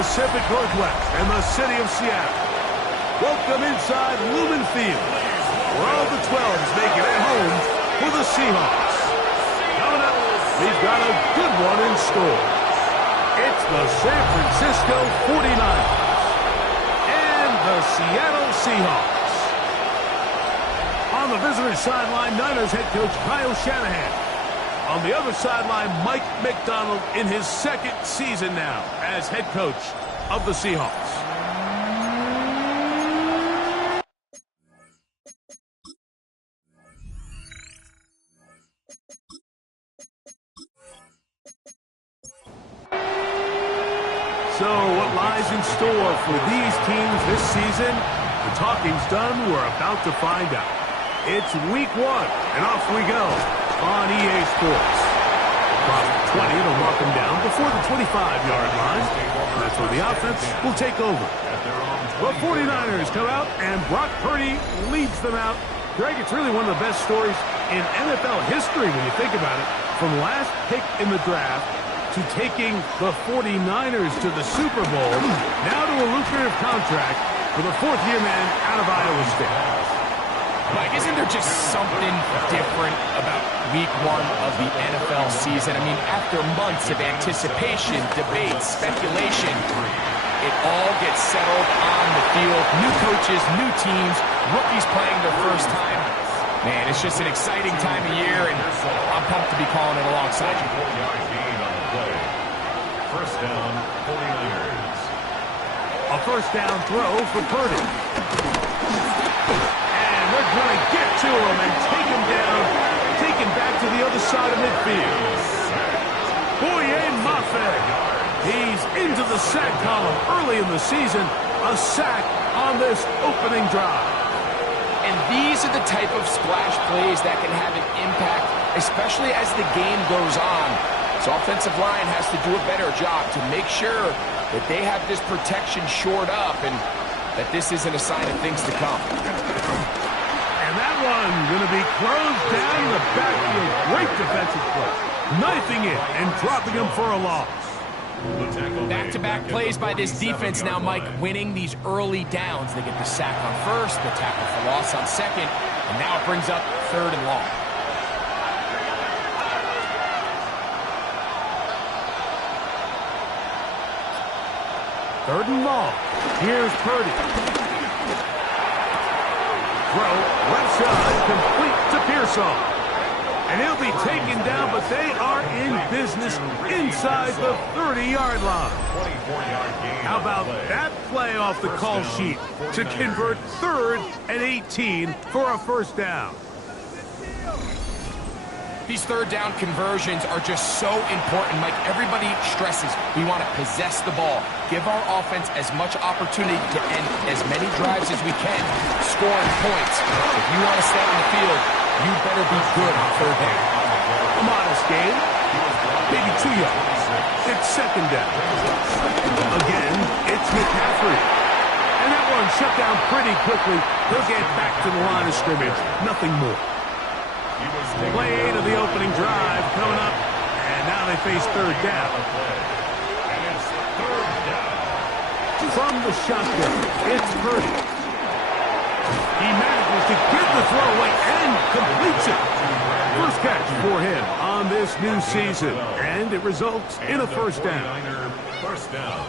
Pacific Northwest and the city of Seattle. Welcome inside Lumen Field, where all the 12s make it at home for the Seahawks. Coming up, we've got a good one in store. It's the San Francisco 49ers and the Seattle Seahawks. On the visitor sideline, Niners head coach Kyle Shanahan. On the other sideline, Mike McDonald in his second season now as head coach of the Seahawks. So what lies in store for these teams this season? The talking's done. We're about to find out. It's week 1, and off we go on EA Sports. Across the 20, it'll mark them down before the 25-yard line. That's where the offense will take over. The 49ers come out, and Brock Purdy leads them out. Greg, it's really one of the best stories in NFL history when you think about it. From last pick in the draft to taking the 49ers to the Super Bowl, now to a lucrative contract for the fourth-year man out of Iowa State. Mike, isn't there just something different about week 1 of the NFL season? I mean, after months of anticipation, debate, speculation, it all gets settled on the field. New coaches, new teams, rookies playing their first time. Man, it's just an exciting time of year, and I'm pumped to be calling it alongside you. First down, 49ers. A first down throw for Purdy. They're going to get to him and take him down, take him back to the other side of midfield. Boye Mafe. He's into the sack column early in the season. A sack on this opening drive. And these are the type of splash plays that can have an impact, especially as the game goes on. So offensive line has to do a better job to make sure that they have this protection shored up and that this isn't a sign of things to come. And that one going to be closed down in the backfield. Great defensive play. Knifing it and dropping him for a loss. Back-to-back plays by this defense now, Mike, winning these early downs. They get the sack on first, the tackle for loss on second, and now it brings up 3rd and long. Third and long. Here's Purdy. Throw, left side, complete to Pearsall. And he'll be taken down, but they are in business inside the 30-yard line. How about that play off the call sheet to convert 3rd and 18 for a first down? These 3rd down conversions are just so important, Mike. Everybody stresses we want to possess the ball, give our offense as much opportunity to end as many drives as we can, scoring points. If you want to stay on the field, you better be good on 3rd down. A modest game, maybe 2 yards. It's 2nd down. Again, it's McCaffrey. And that one shut down pretty quickly. He'll get back to the line of scrimmage. Nothing more. Play 8 of the opening drive coming up, and now they face 3rd down. From the shotgun, it's Purdy. He manages to get the throw away and completes it. First catch for him on this new season, and it results in a first down. First down.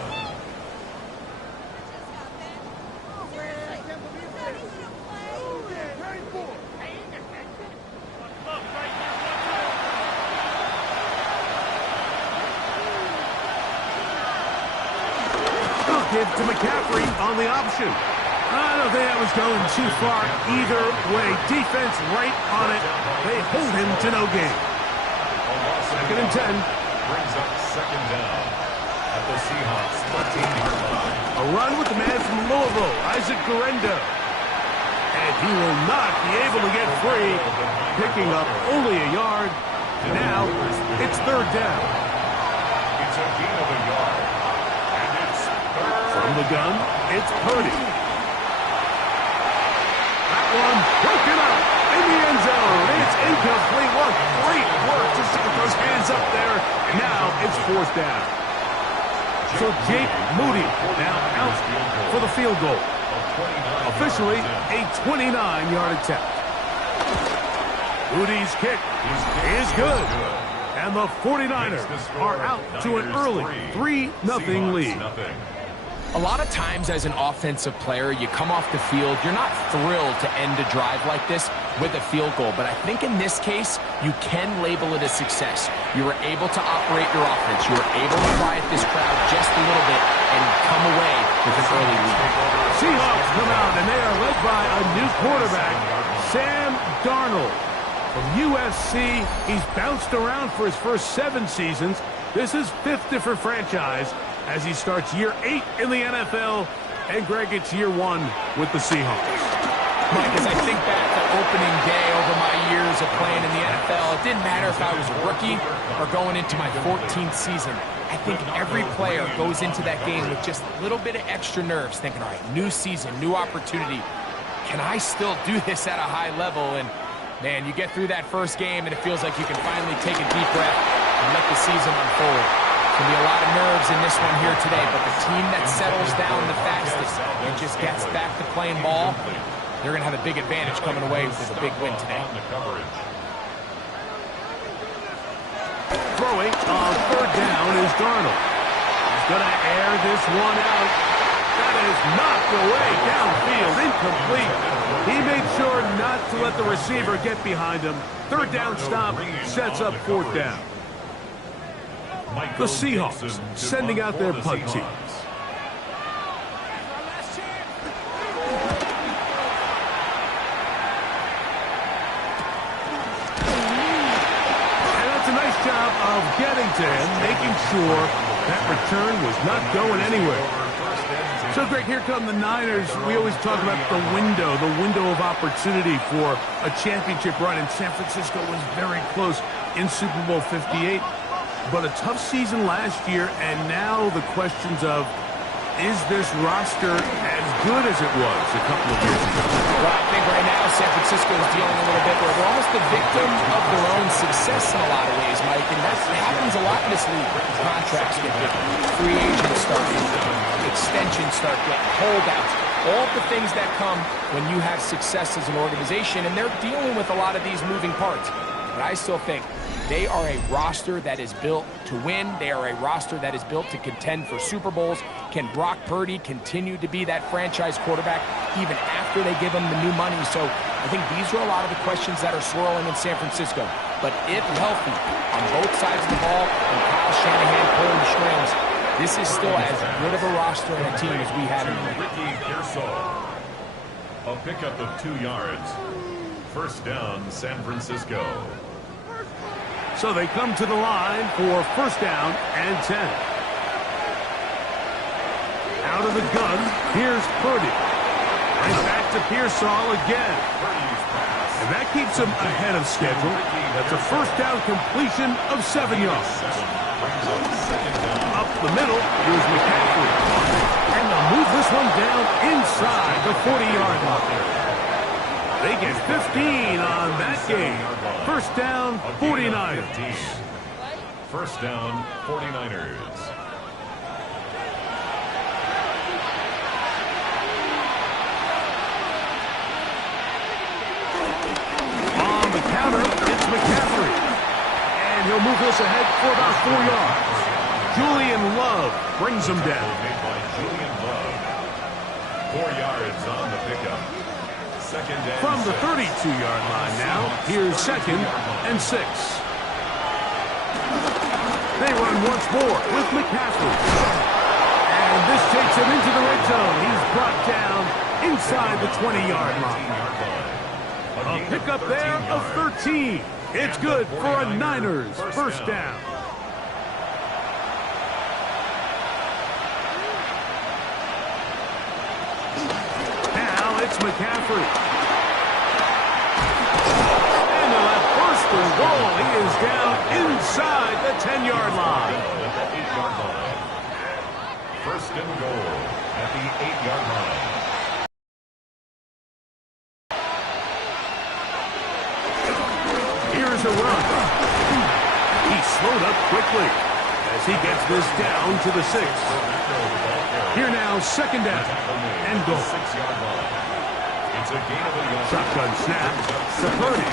Give to McCaffrey on the option. I don't think that was going too far either way. Defense right on it. They hold him to no gain. 2nd and 10. Brings up 2nd down at the Seahawks 14-yard line. A run with the man from Louisville, Isaac Guerendo. And he will not be able to get free, picking up only a yard. Now it's 3rd down. It's a gain of a yard. From the gun, it's Purdy. That one broken up in the end zone. It's incomplete. What great work to get those hands up there. And now it's 4th down. So Jake Moody now out for the field goal. Officially a 29-yard attempt. Moody's kick is good. And the 49ers are out to an early 3-0 lead. A lot of times as an offensive player, you come off the field, you're not thrilled to end a drive like this with a field goal. But I think in this case, you can label it a success. You were able to operate your offense. You were able to quiet this crowd just a little bit and come away with an early lead. Seahawks come out, and they are led by a new quarterback, Sam Darnold. From USC, he's bounced around for his first 7 seasons. This is 5th different franchise as he starts year 8 in the NFL, and Greg, it's year 1 with the Seahawks. Mike, as I think back to opening day over my years of playing in the NFL, it didn't matter if I was a rookie or going into my 14th season. I think every player goes into that game with just a little bit of extra nerves, thinking, all right, new season, new opportunity. Can I still do this at a high level? And man, you get through that first game, and it feels like you can finally take a deep breath and let the season unfold. There'll be a lot of nerves in this one here today, but the team that settles down the fastest and just gets back to playing ball, they're going to have a big advantage coming away with a big win today. Throwing on 3rd down is Darnold. He's going to air this one out. That is knocked away downfield, incomplete. He made sure not to let the receiver get behind him. 3rd down stop sets up 4th down. The Seahawks sending out their punt team. And that's a nice job of getting to him, making sure that return was not going anywhere. So, Greg, here come the Niners. We always talk about the window of opportunity for a championship run, and San Francisco was very close in Super Bowl 58. But a tough season last year, and now the questions of, is this roster as good as it was a couple of years ago? Well, I think right now San Francisco is dealing a little bit where they're almost the victim of their own success in a lot of ways, Mike, and that happens a lot in this league. Contracts get big, free agents start getting, extensions start getting, holdouts, all the things that come when you have success as an organization, and they're dealing with a lot of these moving parts. But I still think they are a roster that is built to win. They are a roster that is built to contend for Super Bowls. Can Brock Purdy continue to be that franchise quarterback even after they give him the new money? So I think these are a lot of the questions that are swirling in San Francisco. But if healthy on both sides of the ball and Kyle Shanahan pulling the strings, this is still as good of a roster and a team as we have in the league. A pickup of 2 yards. 1st down, San Francisco. So they come to the line for 1st down and 10. Out of the gun, here's Purdy. And back to Pearsall again. And that keeps him ahead of schedule. That's a 1st down completion of 7 yards. Up the middle, here's McCaffrey. And they'll move this one down inside the 40-yard line. They get 15 on that game. 1st down, 49ers. 1st down, 49ers. On the counter, it's McCaffrey. And he'll move this ahead for about 4 yards. Julian Love brings him down. Made by Julian Love. 4 yards on the pickup. From the 32-yard line now, here's 2nd and 6. They run once more with McCaffrey. And this takes him into the red zone. He's brought down inside the 20-yard line. A pickup there of 13. It's good for a Niners 1st down. It's McCaffrey. And they'll have 1st and goal. He is down inside the 10-yard line. 1st and goal at the 8-yard line. Here's a run. He slowed up quickly. as he gets this down to the 6. Here now, second down and goal. Shotgun snap to Purdy.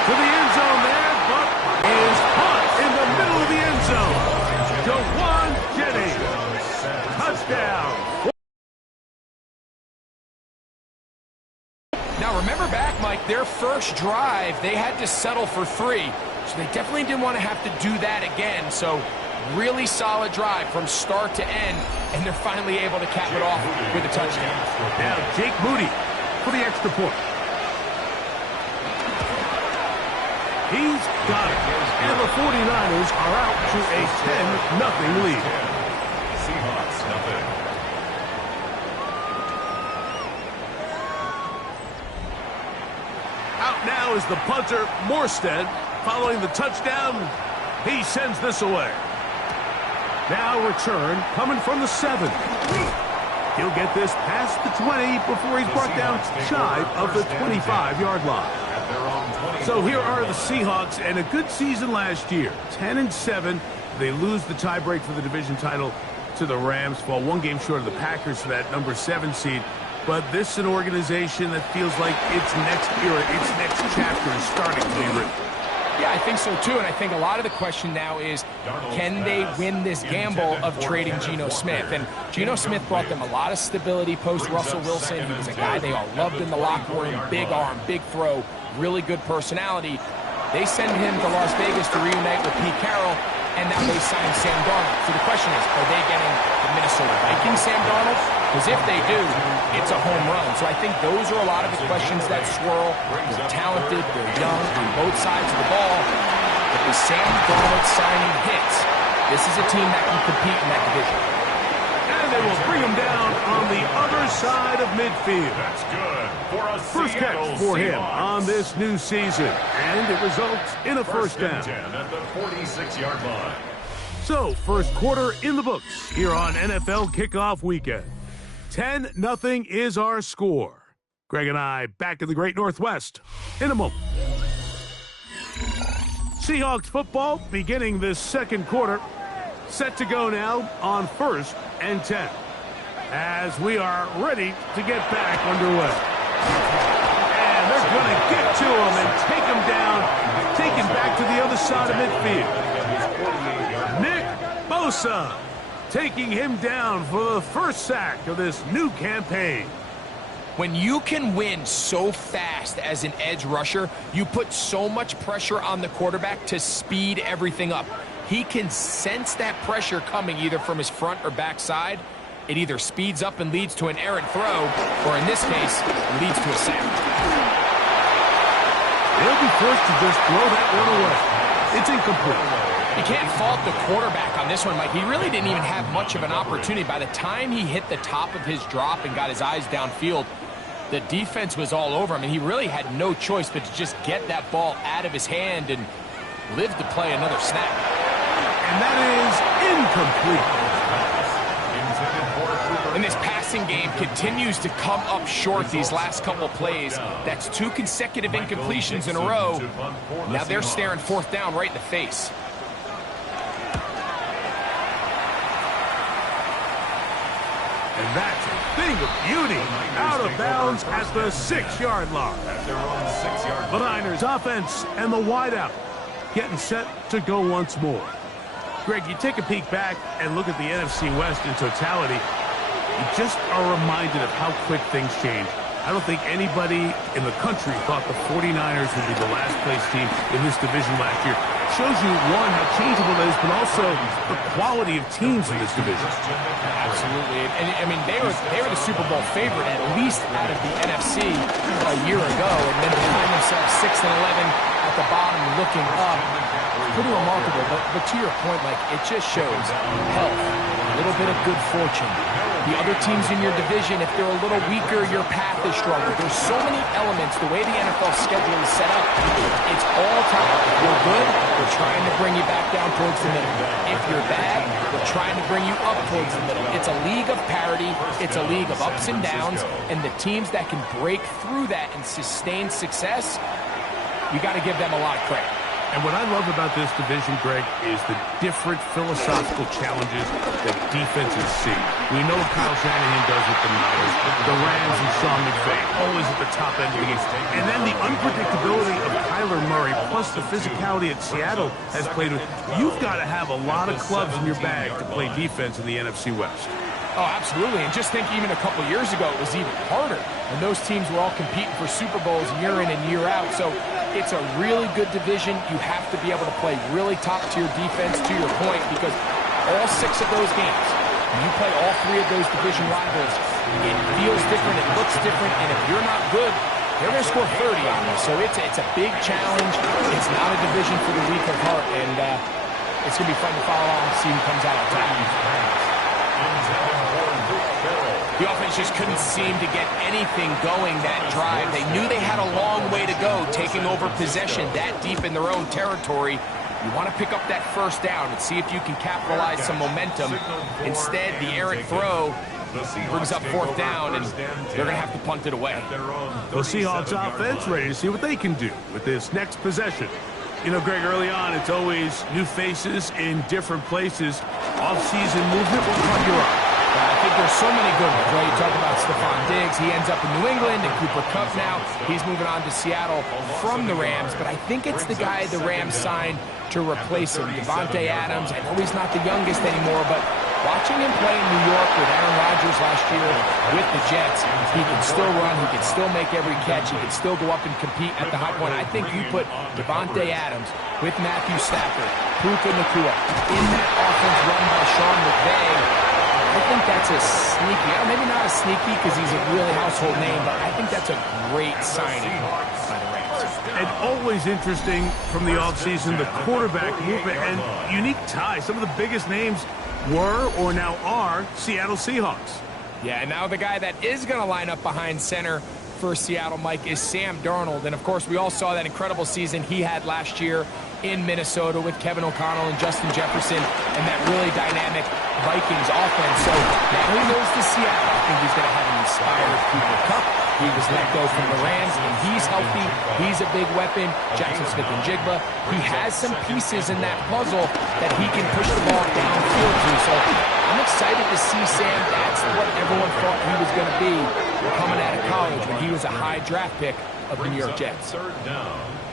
To the end zone there, but is caught in the middle of the end zone. Jawan Jennings. Touchdown. Now remember back, Mike, their first drive, they had to settle for 3. So they definitely didn't want to have to do that again. So really solid drive from start to end, and they're finally able to cap it off with a touchdown. Now Jake Moody for the extra point. He's got it. And the 49ers are out to a 10-0 lead. Seahawks, nothing. Out now is the punter, Morstead. Following the touchdown, he sends this away. Now return coming from the 7. He'll get this past the 20 before he's brought down shy of the 25-yard line. So here are the Seahawks, and a good season last year. 10-7. They lose the tiebreak for the division title to the Rams, fall 1 game short of the Packers for that number 7 seed. But this is an organization that feels like its next era, its next chapter is starting to be written. Yeah, I think so too, and I think a lot of the question now is, can they win this gamble of trading Geno Smith? And Geno Smith brought them a lot of stability post-Russell Wilson. He was a guy they all loved in the locker room, big arm, big throw, really good personality. They send him to Las Vegas to reunite with Pete Carroll, and now they sign Sam Darnold. So the question is, are they getting the Minnesota Vikings Sam Darnold? Because if they do, it's a home run. So I think those are a lot of the questions that swirl. They're talented, they're young on both sides of the ball. If the Sam Darnold signing hits, this is a team that can compete in that division. And they will bring him down on the other side of midfield. That's good for a First catch for him on this new season. And it results in a first down. 10 at the 46-yard line. So, first quarter in the books here on NFL Kickoff Weekend. 10-0 is our score. Greg and I back in the Great Northwest in a moment. Seahawks football beginning this second quarter. Set to go now on 1st and 10. As we are ready to get back underway. And they're going to get to him and take him down, take him back to the other side of midfield. Nick Bosa taking him down for the first sack of this new campaign. When you can win so fast as an edge rusher, you put so much pressure on the quarterback to speed everything up. He can sense that pressure coming either from his front or back side. It either speeds up and leads to an errant throw, or in this case, leads to a sack. They'll be forced to just throw that one away. It's incomplete. You can't fault the quarterback on this one, Mike. He really didn't even have much of an opportunity. By the time he hit the top of his drop and got his eyes downfield, the defense was all over him, and he really had no choice but to just get that ball out of his hand and live to play another snap. And that is incomplete. And this passing game continues to come up short these last couple plays. That's 2 consecutive incompletions in a row. Now they're staring 4th down right in the face. And that's a thing of beauty. Out of bounds at the 6-yard line. The Niners offense and the wideout getting set to go once more. Greg, you take a peek back and look at the NFC West in totality. You just are reminded of how quick things change. I don't think anybody in the country thought the 49ers would be the last place team in this division last year. Shows you, one, how changeable it is, but also the quality of teams in this division. Absolutely. And I mean, they were the Super Bowl favorite, at least out of the NFC a year ago, and then to find themselves 6-11 at the bottom looking up. Pretty remarkable. But to your point, Mike, it just shows health, a little bit of good fortune. The other teams in your division, if they're a little weaker, your path is stronger. There's so many elements. The way the NFL schedule is set up, it's all time. If you're good, we're trying to bring you back down towards the middle. If you're bad, we're trying to bring you up towards the middle. It's a league of parity. It's a league of ups and downs. And the teams that can break through that and sustain success, you got to give them a lot of credit. And what I love about this division, Greg, is the different philosophical challenges that defenses see. We know what Kyle Shanahan does with the Niners, the Rams and Sean McVay, always at the top end of the game. And then the unpredictability of Kyler Murray, plus the physicality that Seattle has played with. You've got to have a lot of clubs in your bag to play defense in the NFC West. Oh, absolutely. And just think even a couple years ago, it was even harder. And those teams were all competing for Super Bowls year in and year out. So it's a really good division. You have to be able to play really top-tier defense, to your point, because all 6 of those games, when you play all 3 of those division rivals, it feels different, it looks different, and if you're not good, they're going to score 30 on you. So it's a big challenge. It's not a division for the weak of heart, and it's going to be fun to follow on and see who comes out on top. The offense just couldn't seem to get anything going that drive. They knew they had a long way to go, taking over possession that deep in their own territory. You want to pick up that first down and see if you can capitalize some momentum. Instead, the errant throw brings up 4th down, and they're going to have to punt it away. The Seahawks offense ready to see what they can do with this next possession. You know, Greg, early on, it's always new faces in different places. Off-season movement will cut your eye. I think there's so many good ones, right? You talk about Stephon Diggs. He ends up in New England, and Cooper Kupp now. He's moving on to Seattle from the Rams, but I think it's the guy the Rams signed to replace him, Davante Adams. I know he's not the youngest anymore, but watching him play in New York with Aaron Rodgers last year with the Jets, he can still run, he can still make every catch, he can still go up and compete at the high point. I think you put Davante Adams with Matthew Stafford, Puka Nacua in that offense run by Sean McVay. I think that's a sneaky, maybe not a sneaky because he's a really household name, but I think that's a great signing by the Rams. And always interesting from the offseason, the quarterback movement and unique ties. Some of the biggest names were or now are Seattle Seahawks. Yeah, and now the guy that is going to line up behind center for Seattle, Mike, is Sam Darnold. And, of course, we all saw that incredible season he had last year in Minnesota with Kevin O'Connell and Justin Jefferson and that really dynamic Vikings offense. So now he goes to Seattle. I think he's going to have an inspired Cooper Kupp. He was let go from the Rams, and he's healthy. He's a big weapon. Jackson Smith-Njigba. He has some pieces in that puzzle that he can push the ball downfield to. So I'm excited to see Sam. That's what everyone thought he was going to be coming out of college when he was a high draft pick of the New York Jets.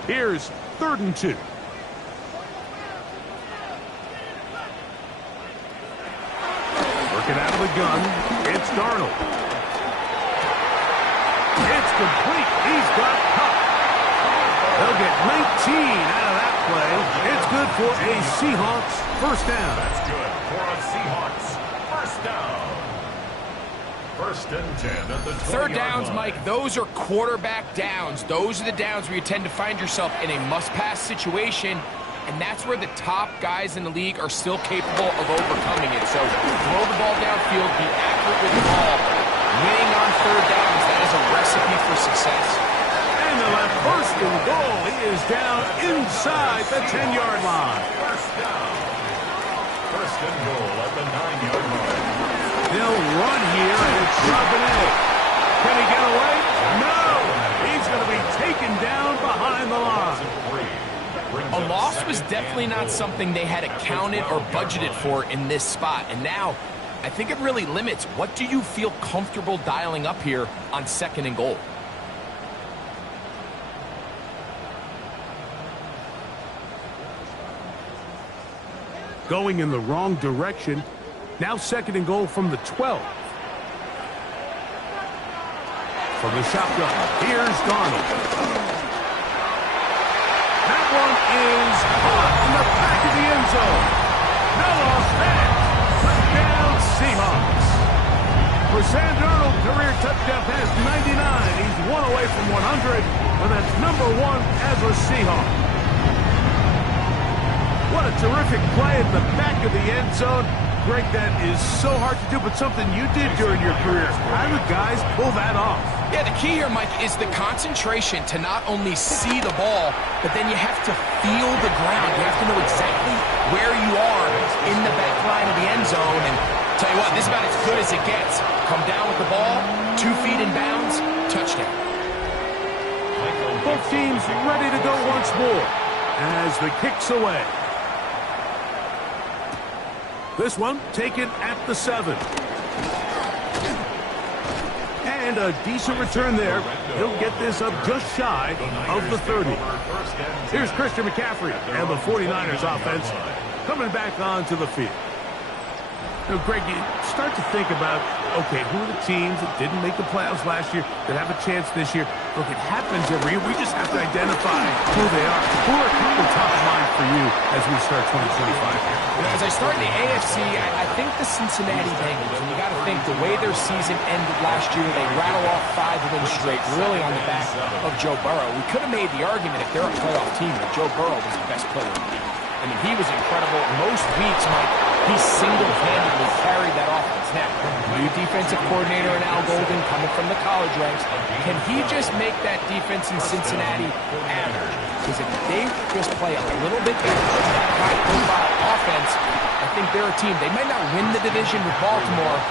Here's 3rd and 2. Working out of the gun, it's Darnold. It's complete. He's got Kupp. They'll get 19 out of that play. It's good for a Seahawks 1st down. That's good for a Seahawks 1st down. 1st and 10 at the 3rd downs, Mike, those are quarterback downs. Those are the downs where you tend to find yourself in a must-pass situation, and that's where the top guys in the league are still capable of overcoming it. So throw the ball downfield, be accurate with the ball. Winning on 3rd downs, that is a recipe for success. And they'll have 1st and goal. He is down inside the 10-yard line. 1st down. 1st and goal at the 9-yard line. They'll run here, and it's Charbonnet. Can he get away? No! He's going to be taken down behind the line. A loss was definitely not something they had accounted or budgeted for in this spot. And now, I think it really limits what do you feel comfortable dialing up here on 2nd and goal. Going in the wrong direction. Now 2nd and goal from the 12. From the shotgun, here's Darnold. That one is caught in the back of the end zone. No loss there. Touchdown, Seahawks. For Sam Darnold, career touchdown pass 99. He's 1 away from 100, and that's number 1 as a Seahawk. What a terrific play at the back of the end zone. Greg, that is so hard to do, but something you did during your career. How do guys pull that off? Yeah, the key here, Mike, is the concentration to not only see the ball, but then you have to feel the ground. You have to know exactly where you are in the back line of the end zone. And tell you what, this is about as good as it gets. Come down with the ball, 2 feet in bounds, touchdown. Both teams ready to go once more. as the kick's away. This one taken at the 7. And a decent return there. He'll get this up just shy of the 30. Here's Christian McCaffrey and the 49ers offense coming back onto the field. Now, Greg, you start to think about, okay, who are the teams that didn't make the playoffs last year that have a chance this year? Look, it happens every year. We just have to identify who they are. Who are a couple top of mind for you as we start 2025 here? As I start in the AFC, I think the Cincinnati Bengals, and you got to think the way their season ended last year, they rattle off 5 wins straight, really on the back of Joe Burrow. We could have made the argument if they're a playoff team that Joe Burrow was the best player in the league. I mean, he was incredible. Most weeks, Mike, he single-handedly carried that offense. Now, new defensive coordinator in Al Golden coming from the college ranks. Can he just make that defense in Cincinnati average? Because if they just play a little bit better than that high-profile offense, I think they're a team. They might not win the division with Baltimore,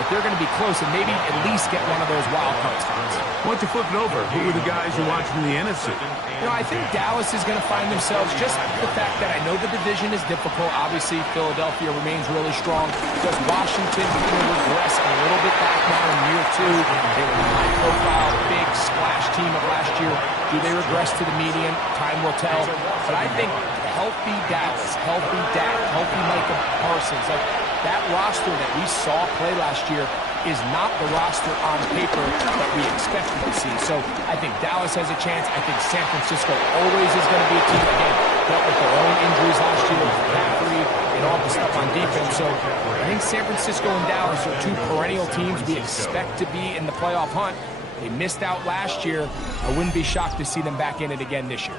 but they're going to be close and maybe at least get one of those wild card spots. Why don't you flip it over? Who are the guys you're watching in the NFC? You know, I think Dallas is going to find themselves, just the fact that I know the division is difficult. Obviously, Philadelphia remains really strong. Does Washington regress a little bit back now in year 2? They were a high-profile, big splash team of last year. Do they regress to the median? Time will tell. But I think healthy Dallas, healthy Dak, healthy Micah Parsons, like that roster that we saw play last year is not the roster on paper that we expected to see. So I think Dallas has a chance. I think San Francisco always is going to be a team, again, dealt with their own injuries last year with McCaffrey and all the stuff on defense. So I think San Francisco and Dallas are 2 perennial teams we expect to be in the playoff hunt. They missed out last year. I wouldn't be shocked to see them back in it again this year.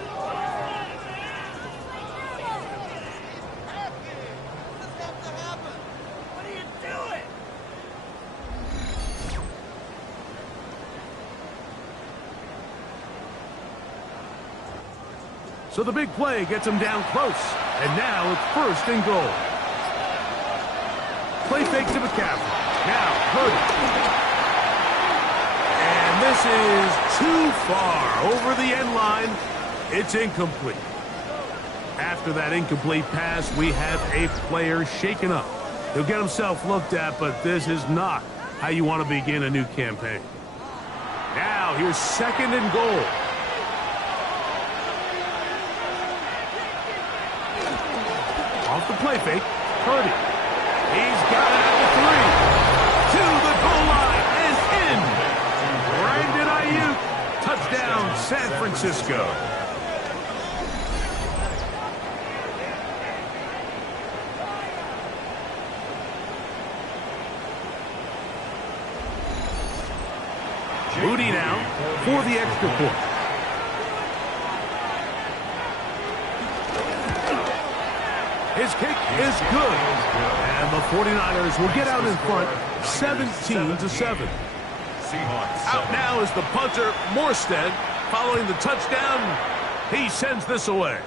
So the big play gets him down close. And now it's 1st and goal. Play fake to McCaffrey. Now Purdy. And this is too far over the end line. It's incomplete. After that incomplete pass, we have a player shaken up. He'll get himself looked at, but this is not how you want to begin a new campaign. Now here's 2nd and goal. Off the play fake, Purdy. He's got it at the 3. To the goal line and in. Brandon Ayuk. Touchdown, San Francisco. Moody now for the extra point. His kick is good. And the 49ers will get out in front 17-7. Out now is the punter, Morstead. Following the touchdown, he sends this away.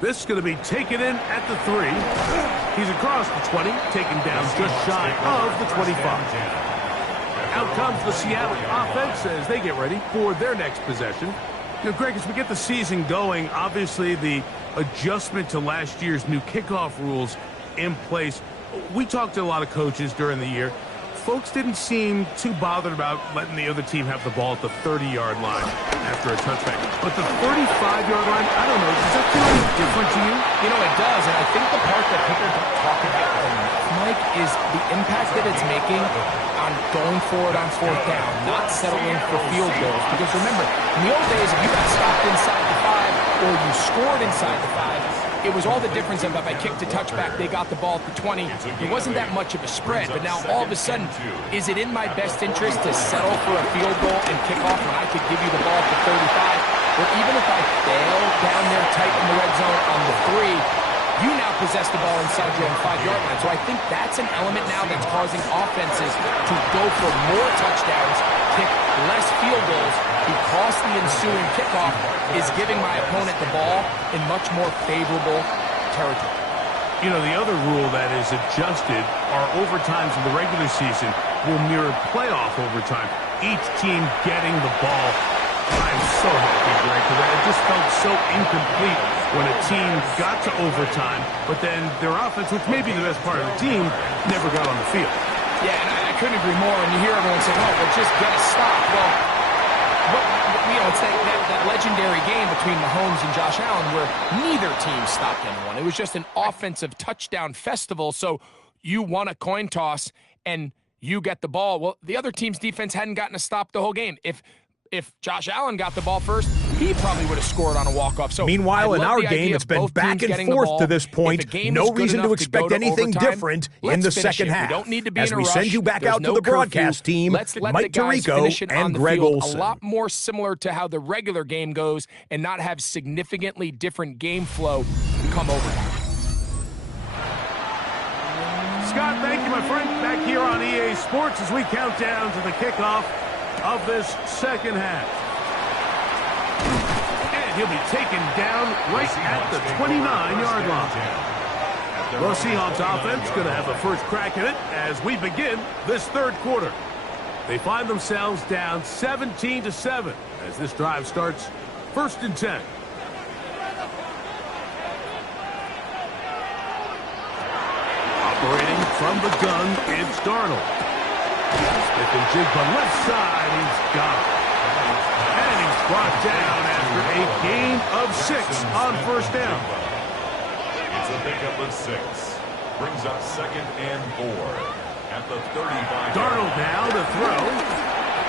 This is going to be taken in at the 3. He's across the 20, taken down just shy of the 25. Out comes the Seattle offense as they get ready for their next possession. You know, Greg, as we get the season going, obviously the adjustment to last year's new kickoff rules in place. We talked to a lot of coaches during the year. Folks didn't seem too bothered about letting the other team have the ball at the 30-yard line after a touchback. But the 35-yard line, I don't know, does that feel any different to you? You know, it does, and I think the part that people don't talk about enough, Mike, is the impact that it's making on going forward on 4th down, not settling for field goals. Because remember, in the old days, if you got stopped inside the 5 or you scored inside the 5, it was all the difference of if I kicked a touchback, they got the ball at the 20. It wasn't that much of a spread, but now all of a sudden, is it in my best interest to settle for a field goal and kick off when I could give you the ball at the 35? Or even if I fail down there tight in the red zone on the 3, you now possess the ball inside your own 5-yard line. So I think that's an element now that's causing offenses to go for more touchdowns, kick less field goals, because the ensuing kickoff is giving my opponent the ball in much more favorable territory. You know, the other rule that is adjusted are overtimes in the regular season will mirror playoff overtime. Each team getting the ball I'm so happy, Greg, because it just felt so incomplete when a team got to overtime, but then their offense, which may be the best part of the team, never got on the field. Yeah, and I couldn't agree more. And you hear everyone saying, oh, but just get a stop. Well, it's that legendary game between Mahomes and Josh Allen where neither team stopped anyone. It was just an offensive touchdown festival. So you won a coin toss and you get the ball. Well, the other team's defense hadn't gotten a stop the whole game. If Josh Allen got the ball first, he probably would have scored on a walk-off. So meanwhile, in our game, it's been back and forth to this point. No reason to expect anything different in the second half. We don't need to be as in a we rush. send you back There's out no to the curfew. broadcast team, Let's let Mike the guys Tirico finish it on and the Greg field. Olsen. A lot more similar to how the regular game goes and not have significantly different game flow come overtime. Scott, thank you, my friend. Back here on EA Sports as we count down to the kickoff of this second half. And he'll be taken down right at the 29-yard line. The Seahawks offense going to have a first crack at it as we begin this third quarter. They find themselves down 17-7 as this drive starts 1st and 10. Operating from the gun, it's Darnold. Smith and Jigba left side, he's got it. And he's brought down after a gain of 6 on first down. It's a pickup of 6. Brings up 2nd and 4 at the 35. Darnold now to throw.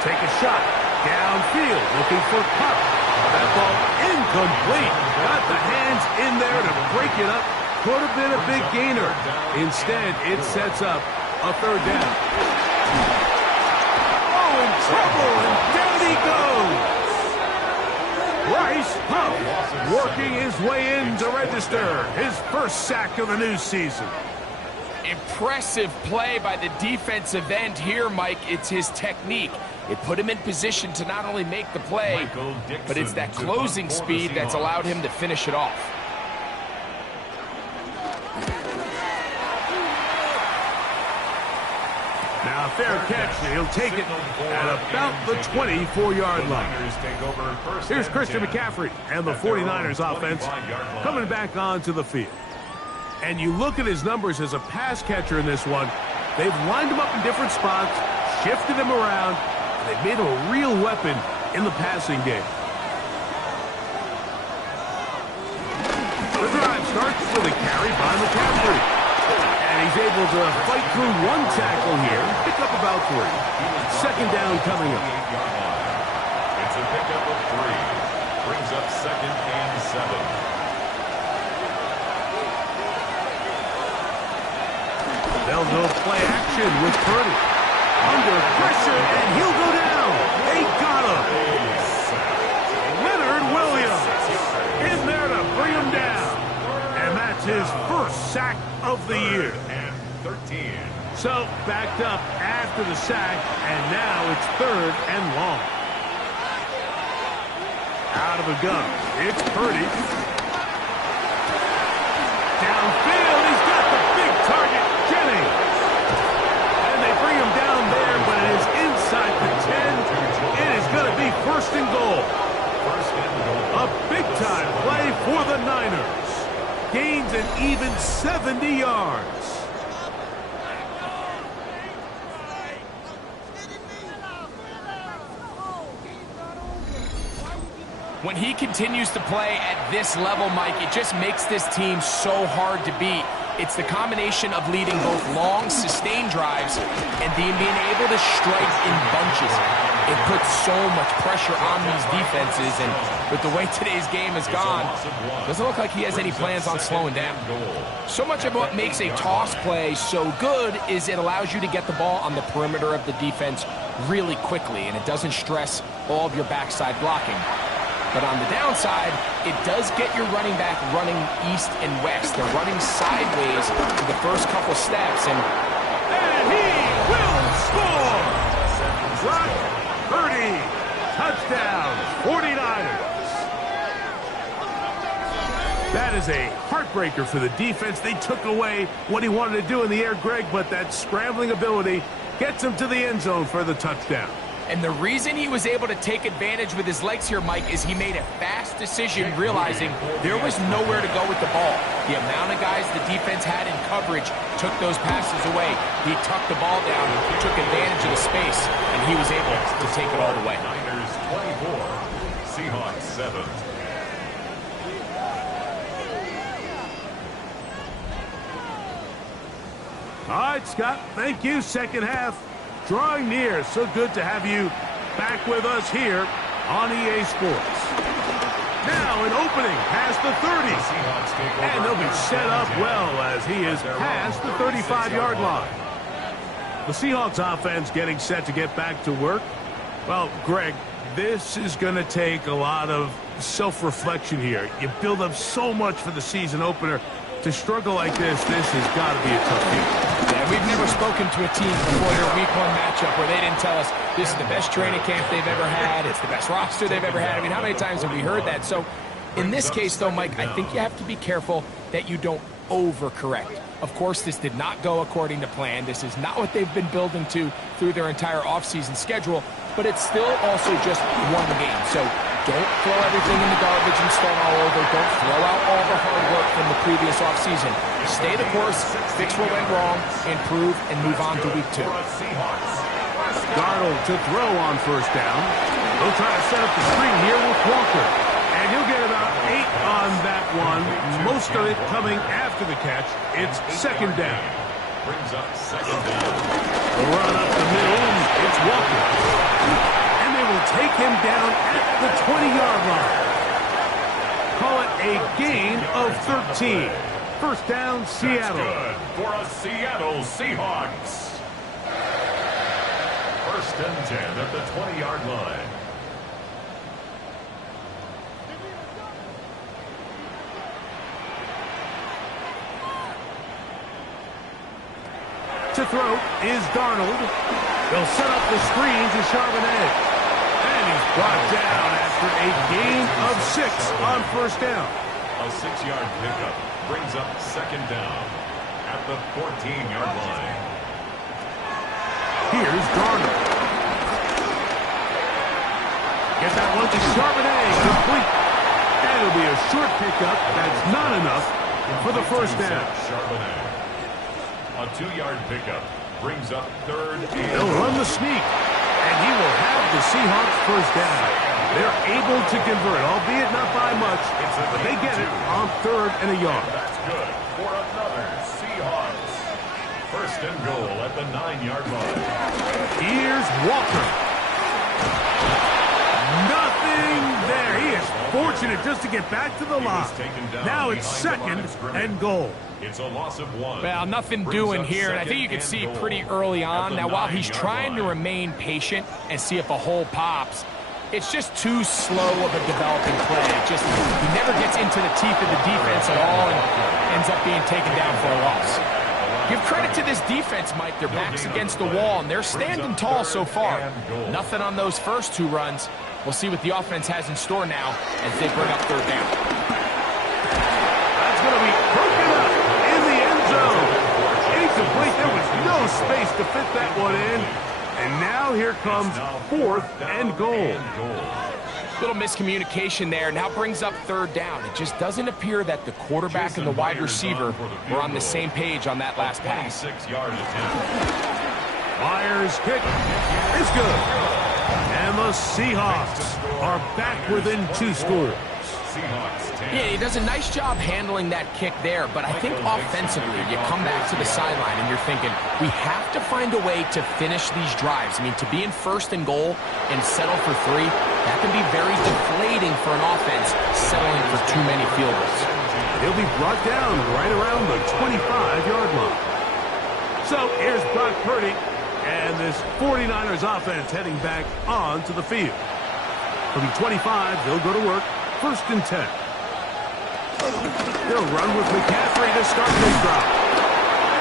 Take a shot. Downfield, looking for Cup. That ball incomplete. Got the hands in there to break it up. Could have been a big gainer. Instead, it sets up a 3rd down. Oh, in trouble, and down he goes. Bryce Huff working his way in to register his first sack of the new season. Impressive play by the defensive end here, Mike. It's his technique. It put him in position to not only make the play, but it's that closing speed that's allowed him to finish it off. Now, fair catch. He'll take it at about the 24-yard line. Here's Christian McCaffrey and the 49ers offense coming back onto the field. And you look at his numbers as a pass catcher in this one. They've lined him up in different spots, shifted him around, and they've made him a real weapon in the passing game. The drive starts with a carry by McCaffrey. And he's able to fight through one tackle here, pick up about 3. 2nd down coming up. It's a pickup of 3. Brings up 2nd and 7. They'll go play action with Purdy. Under pressure, and he'll go down. They got him. Leonard Williams in there to bring him down. And that's his first sack of the year. And 13. So, backed up after the sack, and now it's 3rd and long. Out of the gun, it's Purdy. Downfield, he's got the big target, Jennings. And they bring him down there, but it is inside the 10. It is going to be 1st and goal. A big-time play for the Niners. Gains an even 70 yards. When he continues to play at this level, Mike, it just makes this team so hard to beat. It's the combination of leading both long, sustained drives and being able to strike in bunches. It puts so much pressure on these defenses, and with the way today's game has gone, doesn't look like he has any plans on slowing down. So much of what makes a toss play so good is it allows you to get the ball on the perimeter of the defense really quickly, and it doesn't stress all of your backside blocking. But on the downside, it does get your running back running east and west. They're running sideways for the first couple steps, and he will score! Brock Purdy, touchdown, 49ers. That is a heartbreaker for the defense. They took away what he wanted to do in the air, Greg, but that scrambling ability gets him to the end zone for the touchdown. And the reason he was able to take advantage with his legs here, Mike, is he made a fast decision realizing there was nowhere to go with the ball. The amount of guys the defense had in coverage took those passes away. He tucked the ball down, took advantage of the space, and he was able to take it all the way. Niners 24, Seahawks 7. All right, Scott, thank you. Second half drawing near. So good to have you back with us here on EA Sports. Now an opening past the 30. And they'll be set up well as he is past the 35-yard line. The Seahawks offense getting set to get back to work. Well, Greg, this is going to take a lot of self-reflection here. You build up so much for the season opener. To struggle like this has got to be a tough game. Yeah, we've never spoken to a team before their week one matchup where they didn't tell us this is the best training camp they've ever had, it's the best roster they've ever had. I mean, how many times have we heard that? So in this case, though, Mike, I think you have to be careful that you don't overcorrect. Of course, this did not go according to plan. This is not what they've been building to through their entire offseason schedule, but it's still also just one game. So don't throw everything in the garbage and start all over. Don't throw out all the hard work from the previous offseason. Stay the course, fix what went wrong, improve, and move on to week 2. Darnold to throw on first down. They'll try to set up the screen here with Walker. And he'll get about 8 on that one. Most of it coming after the catch. It's second down. Brings up second down. The run up the middle, and it's Walker. And they will take him down at the 20-yard line. Call it a gain of 13. First down, Seattle. That's good for a Seattle Seahawks. First and 10 at the 20-yard line. To throw is Darnold. They'll set up the screen to Charbonnet. And he's brought down after a gain of 6 on first down. A 6-yard pickup brings up second down at the 14-yard line. Here's Darnold. Get that one to Charbonnet. Complete. And it'll be a short pickup. That's not enough for the first down. Charbonnet. A 2-yard pickup brings up third and... They'll run the sneak, and he will have the Seahawks first down. They're able to convert, albeit not by much, but they get it on third and a yard. That's good for another Seahawks. First and goal at the 9-yard line. Here's Walker. Nothing there. He is fortunate just to get back to the line. Now it's second and goal. It's a loss of 1. Well, nothing doing here, and I think you can see pretty early on. Now, while he's trying to remain patient and see if a hole pops, it's just too slow of a developing play. He never gets into the teeth of the defense at all and ends up being taken down for a loss. Give credit to this defense, Mike. Their back's against the wall, and they're standing tall so far. Nothing on those first 2 runs. We'll see what the offense has in store now as they bring up third down. That's going to be broken up in the end zone. Incomplete. There was no space to fit that one in. And now here comes fourth and goal. Little miscommunication there. Now brings up third down. It just doesn't appear that the quarterback and the wide receiver were on the same page on that last pass. 6-yard attempt. Myers' kick is good. And the Seahawks are back within 2 scores. Yeah, he does a nice job handling that kick there, but I think offensively, you come back to the sideline and you're thinking, we have to find a way to finish these drives. I mean, to be in first and goal and settle for 3, that can be very deflating for an offense settling for too many field goals. He'll be brought down right around the 25-yard line. So here's Brock Purdy and this 49ers offense heading back onto the field. From 25, they'll go to work. First and 10. They'll run with McCaffrey to start this drive.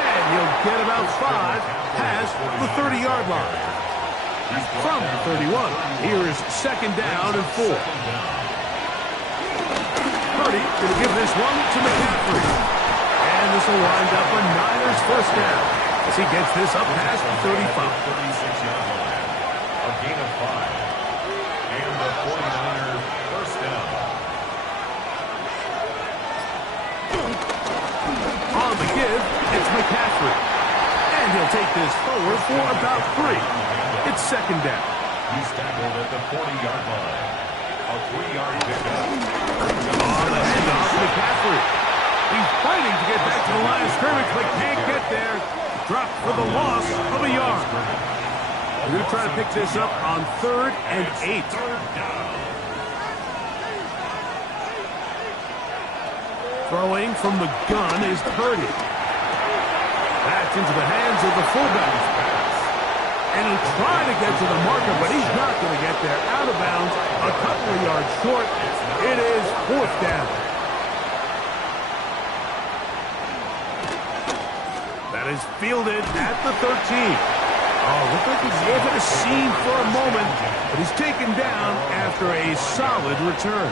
And he'll get about 5 past the 30-yard line. From the 31, here is second down and 4. Purdy going to give this one to McCaffrey. And this will wind up a Niners first down as he gets this up past the 35. A gain of McCaffrey. And he'll take this forward for about 3. It's second down. He's tackled at the 40-yard line. A 3-yard pickup. On the handoff, McCaffrey. He's fighting to get back to the line of scrimmage, but can't get there. Dropped for the loss of a yard. We're going to try to pick this up on 3rd and 8. Throwing from the gun is Purdy. That's into the hands of the fullback. And he'll try to get to the marker, but he's not going to get there. Out of bounds, a couple of yards short. It is 4th down. That is fielded at the 13. Oh, looked like he's over the seam for a moment, but he's taken down after a solid return.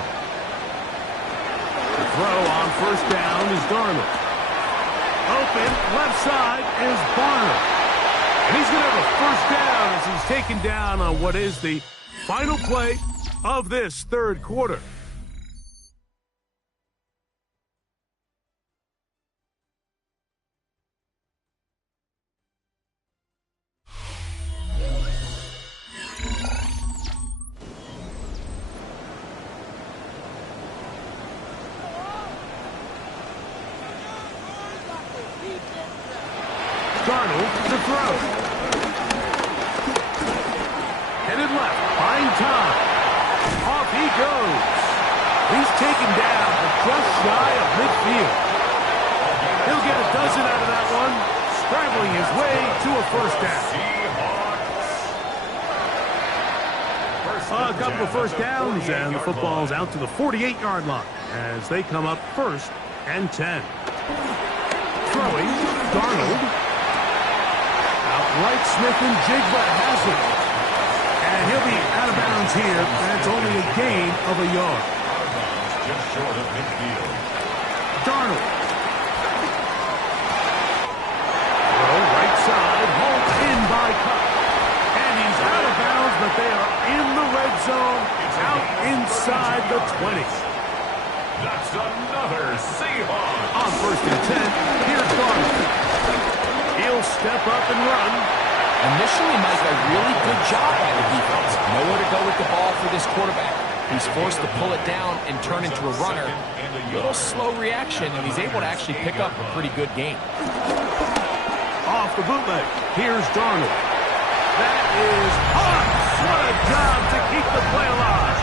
The throw on 1st down is Darnold. Open, left side is Barner. And he's going to have a 1st down as he's taken down on what is the final play of this 3rd quarter. Darnold to throw. Headed left, buying time. Off he goes. He's taken down just shy of midfield. He'll get a dozen out of that one, scrambling his way to a 1st down. A couple of 1st downs, and the football's out to the 48-yard line as they come up 1st and 10. Throwing, Darnold. Right, Smith and Jigba has it. And he'll be out of bounds here. That's only a gain of a yard. Just short of midfield. Darnold. Throw right side, hauled in by Cup. And he's out of bounds, but they are in the red zone, out inside the 20. That's another Seahawks. On 1st and 10, here's Darnold. He'll step up and run. Initially, Mike, a really good job by the defense. Nowhere to go with the ball for this quarterback. He's forced to pull it down and turn into a runner. Little slow reaction, and he's able to actually pick up a pretty good game. Off the bootleg, here's Darnold. That is hot. What a job to keep the play alive.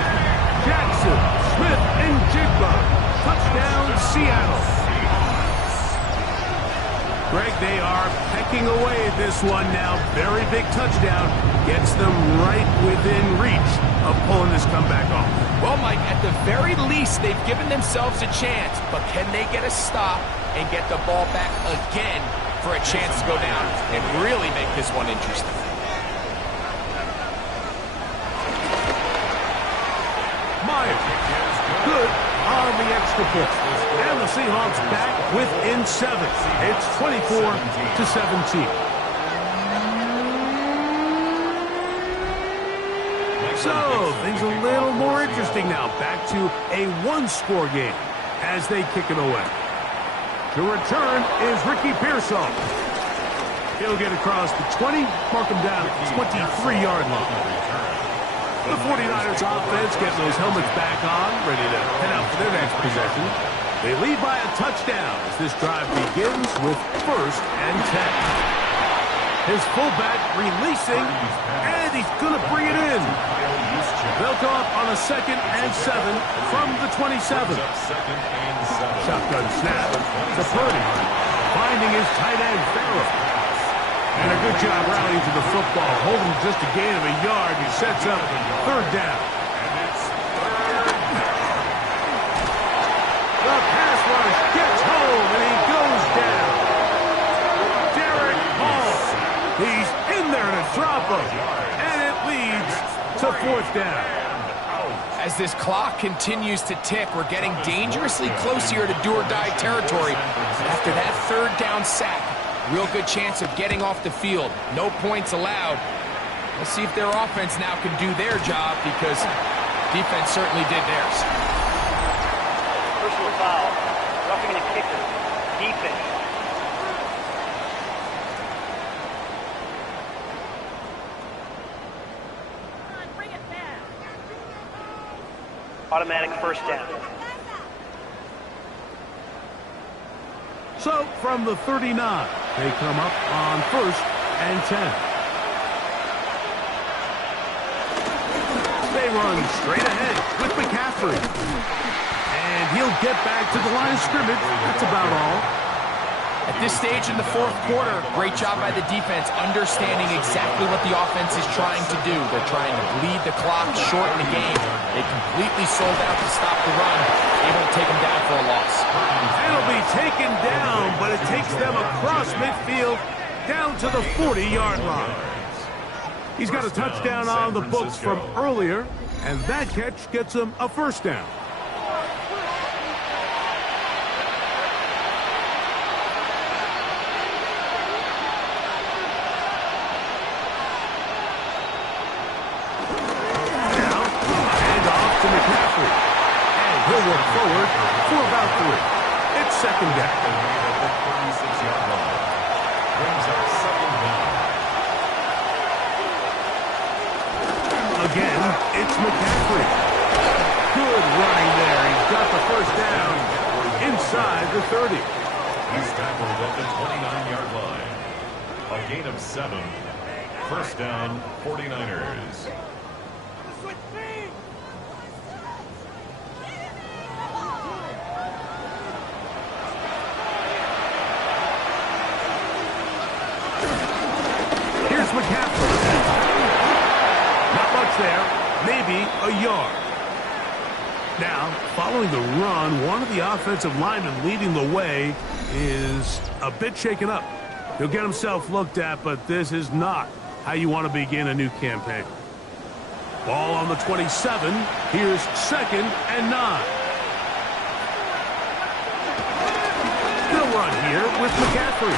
Jackson, Smith, and Jigba. Touchdown, Seattle. Greg, they are pecking away at this one now. Very big touchdown. Gets them right within reach of pulling this comeback off. Well, Mike, at the very least, they've given themselves a chance. But can they get a stop and get the ball back again for a chance to go down and really make this one interesting? Myers, good on the extra point. And the Seahawks back within 7. It's 24-17. So, things a little more interesting now. Back to a 1-score game as they kick it away. The return is Ricky Pearsall. He'll get across the 20, mark him down at the 23-yard line. The 49ers offense getting those helmets back on, ready to head out for their next possession. They lead by a touchdown as this drive begins with 1st and 10. His fullback releasing, and he's going to bring it in. They'll go up on a 2nd and 7 from the 27. Shotgun snap to Purdy, finding his tight end, Farrell. And a good job rallying to the football, holding just a gain of a yard. He sets up 3rd down. The pass rush gets home, and he goes down. Derek Hall. He's in there to drop him, and it leads to 4th down. As this clock continues to tick, we're getting dangerously close here to do-or-die territory. After that 3rd down sack, real good chance of getting off the field. No points allowed. Let's see if their offense now can do their job, because defense certainly did theirs. Personal foul. Roughing the kicker. Defense. Automatic first down. So, from the 39, they come up on 1st and 10. They run straight ahead with McCaffrey. And he'll get back to the line of scrimmage. That's about all. At this stage in the fourth quarter, great job by the defense understanding exactly what the offense is trying to do. They're trying to bleed the clock, shorten the game. They completely sold out to stop the run, able to take them down for a loss. It'll be taken down, but it takes them across midfield down to the 40-yard line. He's got a touchdown on the books from earlier, and that catch gets him a first down. He'll work forward for about 3. It's second down. At the 36-yard line. Brings up second down. Again, it's McCaffrey. Good running there. He's got the first down inside the 30. He's tackled at the 29-yard line. A gain of 7. First down, 49ers. McCaffrey. Not much there. Maybe a yard. Now, following the run, one of the offensive linemen leading the way is a bit shaken up. He'll get himself looked at, but this is not how you want to begin a new campaign. Ball on the 27. Here's second and 9. They'll run here with McCaffrey.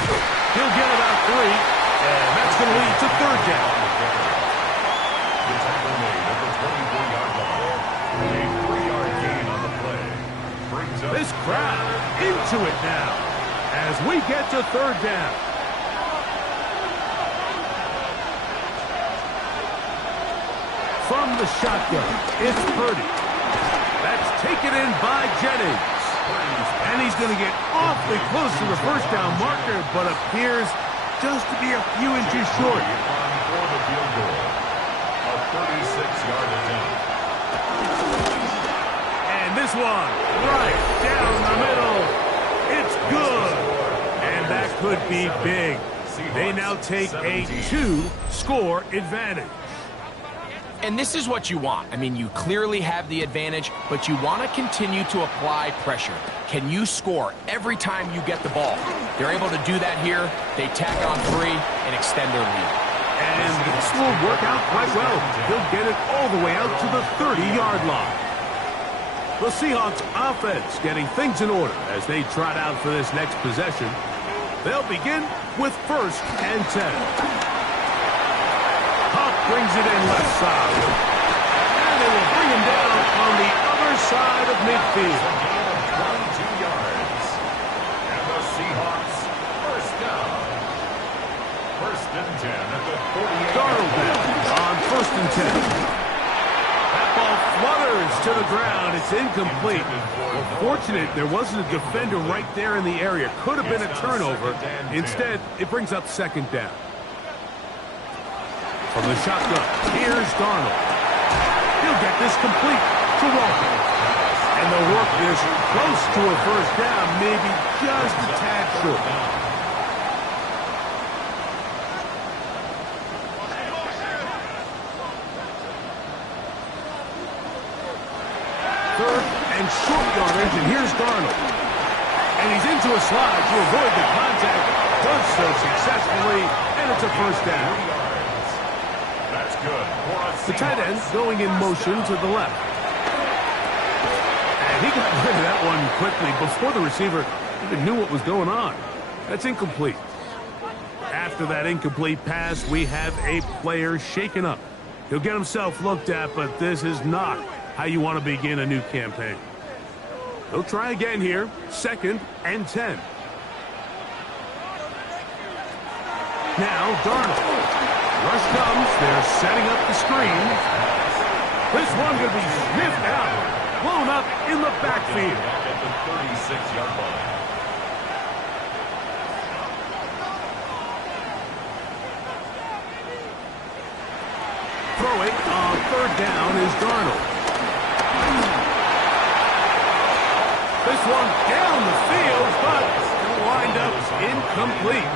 He'll get about 3. And that's going to lead to third down. The tackle made at the 24-yard line. A 3-yard gain on the play. Brings up this crowd into it now as we get to third down. From the shotgun, it's Purdy. That's taken in by Jennings. And he's going to get awfully close to the first down marker, but appears just to be a few inches short. For the field goal. A 36-yard attempt. And this one, right down the middle. It's good. And that could be big. They now take a 2-score advantage. And this is what you want. I mean, you clearly have the advantage, but you want to continue to apply pressure. Can you score every time you get the ball? They're able to do that here. They tack on 3 and extend their lead. And this will work out quite well. They'll get it all the way out to the 30-yard line. The Seahawks offense getting things in order as they trot out for this next possession. They'll begin with first and 10. Brings it in left side. And they will bring him down on the other side of midfield. A gain of 22 yards. And the Seahawks first down. First and 10 at the 48. Darnold on first and 10. That ball flutters to the ground. It's incomplete. Well, fortunate there wasn't a defender right there in the area. Could have been a turnover. Instead, it brings up second down. From the shotgun, here's Darnold. He'll get this complete to Walker. And they'll work this close to a first down, maybe just a tad short. Third and short yardage, and here's Darnold. And he's into a slide to avoid the contact. Does so successfully, and it's a first down. The tight end going in motion to the left. And he got rid of that one quickly before the receiver even knew what was going on. That's incomplete. After that incomplete pass, we have a player shaken up. He'll get himself looked at, but this is not how you want to begin a new campaign. He'll try again here. Second and 10. Now Darnold. Rush comes. They're setting up the screen. This one going to be sniffed out. blown up in the backfield. At the 36-yard line. Throwing on third down is Darnold. This one down the field, but still wind up incomplete.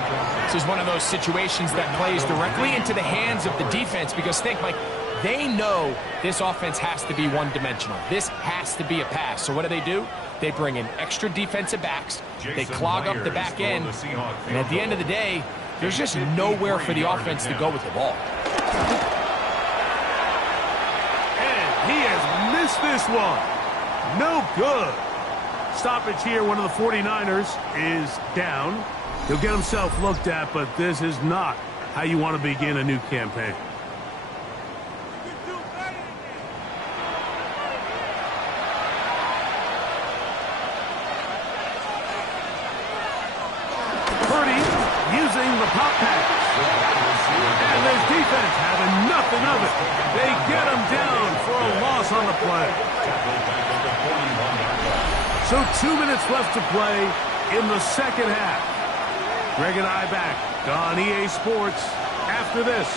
This is one of those situations that plays directly into the hands of the defense because think, Mike, they know this offense has to be one-dimensional. This has to be a pass. So what do? They bring in extra defensive backs. They clog up the back end. And at the end of the day, there's just nowhere for the offense to go with the ball. And he has missed this one. No good. Stoppage here, one of the 49ers is down. He'll get himself looked at, but this is not how you want to begin a new campaign. Purdy using the pop pass. And this defense having nothing of it. They get him down for a loss on the play. So 2 minutes left to play in the second half. Greg and I back on EA Sports after this.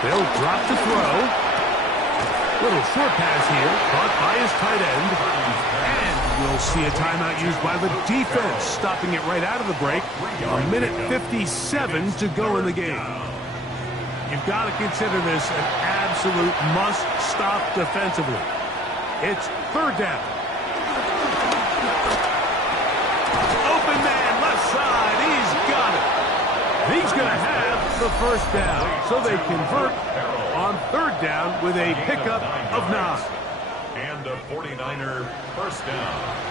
They'll drop to throw. Little short pass here, caught by his tight end. And we'll see a timeout used by the defense, stopping it right out of the break. A minute 57 to go in the game. You've got to consider this an absolute must-stop defensively. It's third down. Open man, left side. He's got it. He's going to have the first down. So they convert on third down with a pickup of 9. And a 49er first down.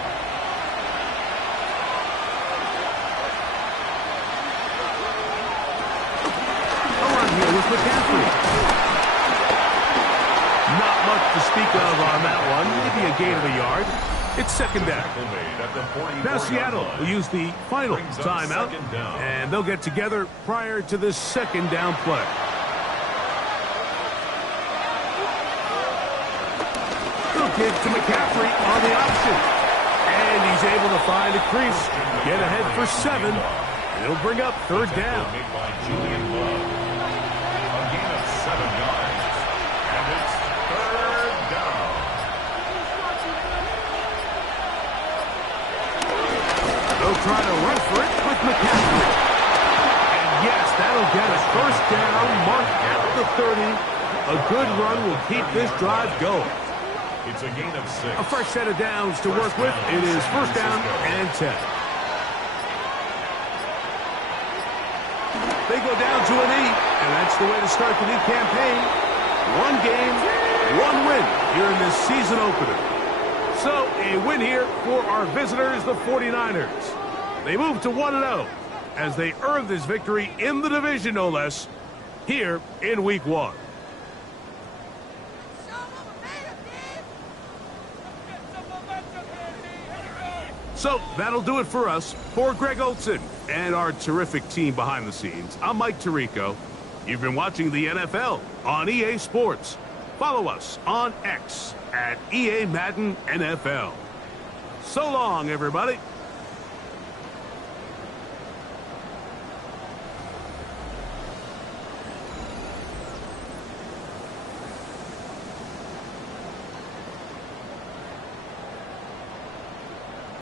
Here with McCaffrey. Not much to speak of on that one. Maybe a gain of a yard. It's second down. Now Seattle will use the final timeout, and they'll get together prior to this second down play. They'll give to McCaffrey on the option. And he's able to find a crease. Get ahead for 7. And he'll bring up third down. Trying to run for it with McCaffrey. And yes, that'll get us first down, marked at the 30. A good run will keep this drive going. It's a gain of 6. A fresh set of downs to work with. It is first down and 10. They go down to a knee, and that's the way to start the new campaign. One game, one win here in this season opener. So, a win here for our visitors, the 49ers. They move to 1-0 as they earn this victory in the division, no less, here in Week 1. So, that'll do it for us. For Greg Olson and our terrific team behind the scenes, I'm Mike Tirico. You've been watching the NFL on EA Sports. Follow us on X at EA Madden NFL. So long, everybody.